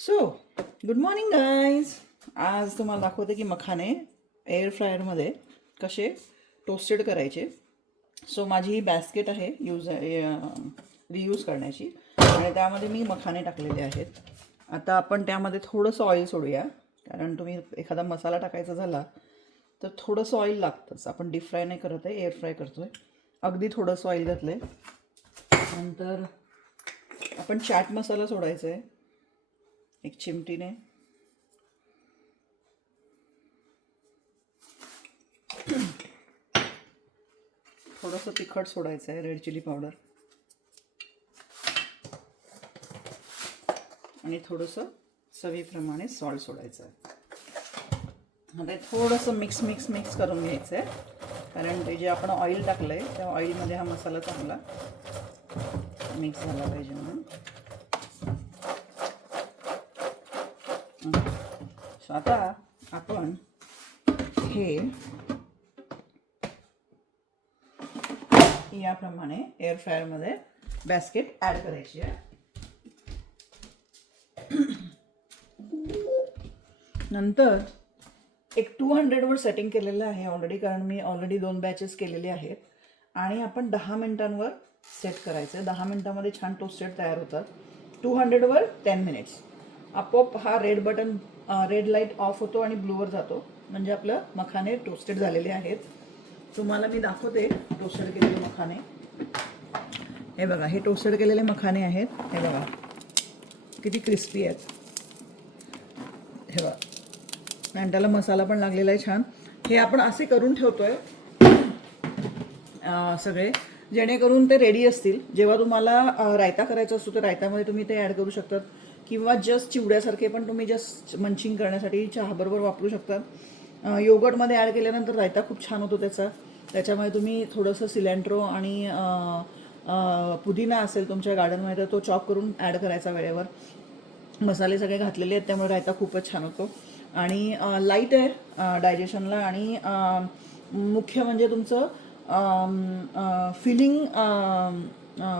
So good morning guys. आज तुम्हाला दाखवते की मखाने एअर फ्रायरमध्ये कसे टोस्टेड करायचे. सो माझी ही बॅस्केट आहे रियूज करण्याची आणि त्यामध्ये मी मखाने टाकलेले आहेत. आता आपण त्यामध्ये थोडंसं ऑइल सोडूया, कारण तुम्ही एखादा मसाला टाकायचा झाला तर थोडंसं ऑइल लागतंच. आपण डीप फ्राय नाही करत आहे, एअर फ्राय करतो आहे. अगदी थोडंसं ऑइल घातलं आहे. नंतर आपण चाट मसाला सोडायचा आहे एक चिमटीने. थोडंसं तिखट सोडायचं आहे, रेड चिली पावडर, आणि थोडंसं चवीप्रमाणे सॉल्ट सोडायचं आहे. आता थोडंसं मिक्स करून घ्यायचं आहे, कारण ते जे आपण ऑइल टाकलं आहे त्या ऑइलमध्ये हा मसाला चांगला मिक्स झाला पाहिजे म्हणून. आता आपण हे याप्रमाणे एअर फ्रायरमध्ये बॅस्केट ॲड करायची आहे. नंतर एक 200वर सेटिंग केलेलं आहे ऑलरेडी, कारण मी ऑलरेडी 2 बॅचेस केलेले आहेत. आणि आपण 10 मिनिटांवर सेट करायचं आहे. 10 मिनिटांमध्ये छान टोस्टेड तयार होतात. 200वर 10 मिनिट्स. आपोआप हा रेड लाईट ऑफ होतो आणि ब्लूवर जातो, म्हणजे आपलं मखाने टोस्टेड झालेले आहेत. तुम्हाला मी दाखवते टोस्टेड केलेले मखाने. हे बघा, हे टोस्टेड केलेले मखाने आहेत. हे बघा किती क्रिस्पी आहेत. हे बघा, आणि त्याला मसाला पण लागलेला आहे छान. हे आपण असे करून ठेवतोय सगळे, जेणेकरून ते रेडी असतील. जेव्हा तुम्हाला रायता करायचा असतो तर रायतामध्ये तुम्ही ते ॲड करू शकतात, किंवा जस्ट चिवड्यासारखे पण तुम्ही जस्ट मंचिंग करण्यासाठी चहाबरोबर वापरू शकतात. योगर्टमध्ये ॲड केल्यानंतर रायता खूप छान होतो त्याच्यामध्ये तुम्ही थोडंसं सिलेंट्रो आणि पुदिना असेल तुमच्या गार्डनमध्ये तर तो चॉप करून ॲड करायचा वेळेवर. मसाले सगळे घातलेले आहेत त्यामुळे रायता खूपच छान होतो आणि लाईट आहे डायजेशनला. आणि मुख्य म्हणजे तुमचं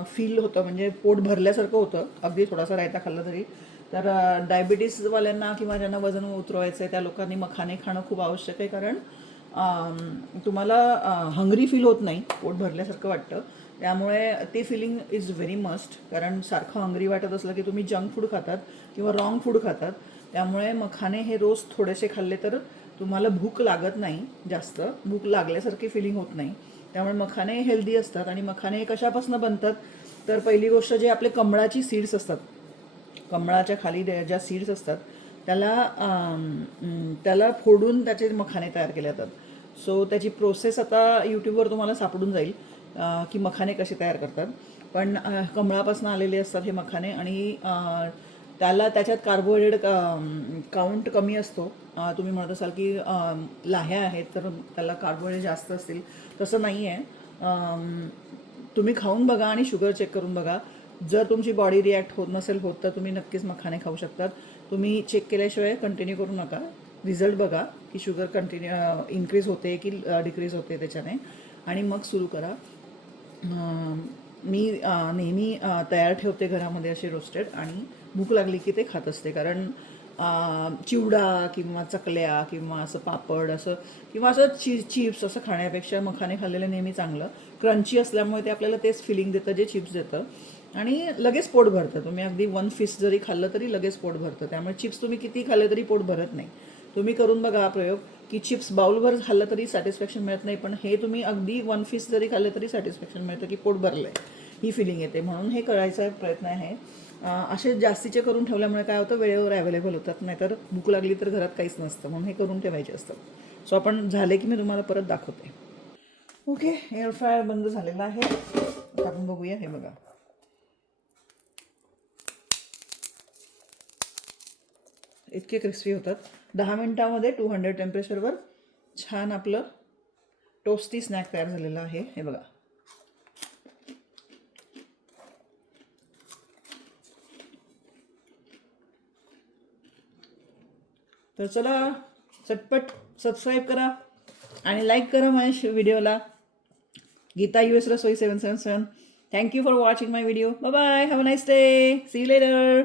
फील होतं, म्हणजे पोट भरल्यासारखं होतं अगदी थोडासा रायता खाल्ला तरी. तर डायबिटीसवाल्यांना किंवा ज्यांना वजन उतरवायचं आहे त्या लोकांनी मखाने खाणं खूप आवश्यक आहे, कारण तुम्हाला हंग्री फील होत नाही, पोट भरल्यासारखं वाटतं. त्यामुळे ते फिलिंग इज व्हेरी मस्ट, कारण सारखं हंग्री वाटत असलं की तुम्ही जंक फूड खातात किंवा रॉंग फूड खातात. त्यामुळे मखाने हे रोज थोडेसे खाल्ले तर तुम्हाला भूक लागत नाही, जास्त भूक लागल्यासारखी फिलिंग होत नाही. त्यामुळे मखाने हेल्दी असतात. आणि मखाने कशापासून बनतात तर पहिली गोष्ट, जे आपले कमळाची सीड्स असतात, कमळाच्या खाली ज्या सीड्स असतात त्याला फोडून त्याचे मखाने तयार केले जातात. सो त्याची प्रोसेस आता यूट्यूबवर तुम्हाला सापडून जाईल की मखाने कसे तयार करतात. पण कमळापासून आलेले असतात हे मखाने, आणि त्याच्यात कार्बोहायड्रेट काउंट कमी असतो. तुम्ही म्हणत असाल की लाह्या आहेत तर त्याला कार्बोहायड्रेट जास्त असतील, तसं नाही आहे. तुम्ही खाऊन बघा आणि शुगर चेक करून बघा. जर तुमची बॉडी रिॲक्ट होत नसेल होत तर तुम्ही नक्कीच मखाने खाऊ शकतात. तुम्ही चेक केल्याशिवाय कंटिन्यू करू नका. रिझल्ट बघा की शुगर इन्क्रीज होते की डिक्रीज होते त्याच्याने, आणि मग सुरू करा. मी नेहमी तयार ठेवते घरामध्ये असे रोस्टेड, आणि भूक लागली की ते खात असते. कारण चिवडा किंवा चकल्या किंवा असं पापड असं किंवा असं चिप्स असं खाण्यापेक्षा मखाने खाल्लेलं नेहमी चांगलं. क्रंची असल्यामुळे ते आपल्याला तेच फिलिंग देतं जे चिप्स देतं, आणि लगेच पोट भरतं. तुम्ही अगदी 1 फिस्ट जरी खाल्लं तरी लगेच पोट भरतं. त्यामुळे चिप्स तुम्ही किती खाल्ले तरी पोट भरत नाही. तुम्ही करून बघा हा प्रयोग, की चिप्स बाउलभर खाल्लं तरी सॅटिस्फॅक्शन मिळत नाही, पण हे तुम्ही अगदी 1 फिस्ट जरी खाल्लं तरी सॅटिस्फॅक्शन मिळतं की पोट भरलं आहे, ही फिलिंग येते. म्हणून हे करायचा प्रयत्न आहे. असे जास्तीचे करून ठेवल्यामुळे काय होतं, वेळेवर अवेलेबल होतात. नाहीतर भूक लागली तर घरात काहीच नसतं, म्हणून हे करून ठेवायचे असतं. सो आपण झाले की मी तुम्हाला परत दाखवते. ओके, एअर फ्रायर बंद झालेला आहे. आता आपण बघूया. हे बघा, इतके क्रिस्पी होतात. 10 मिनिटामध्ये 200 टेम्परेचरवर छान आपलं टोस्टी स्नॅक तयार झालेलं आहे. हे बघा, तर चला चटपट सबस्क्राईब करा आणि लाईक करा माझ्या व्हिडिओला. Geeta US Rasoi 777. Thank you for watching my video. Bye bye. Have a nice day. See you letter.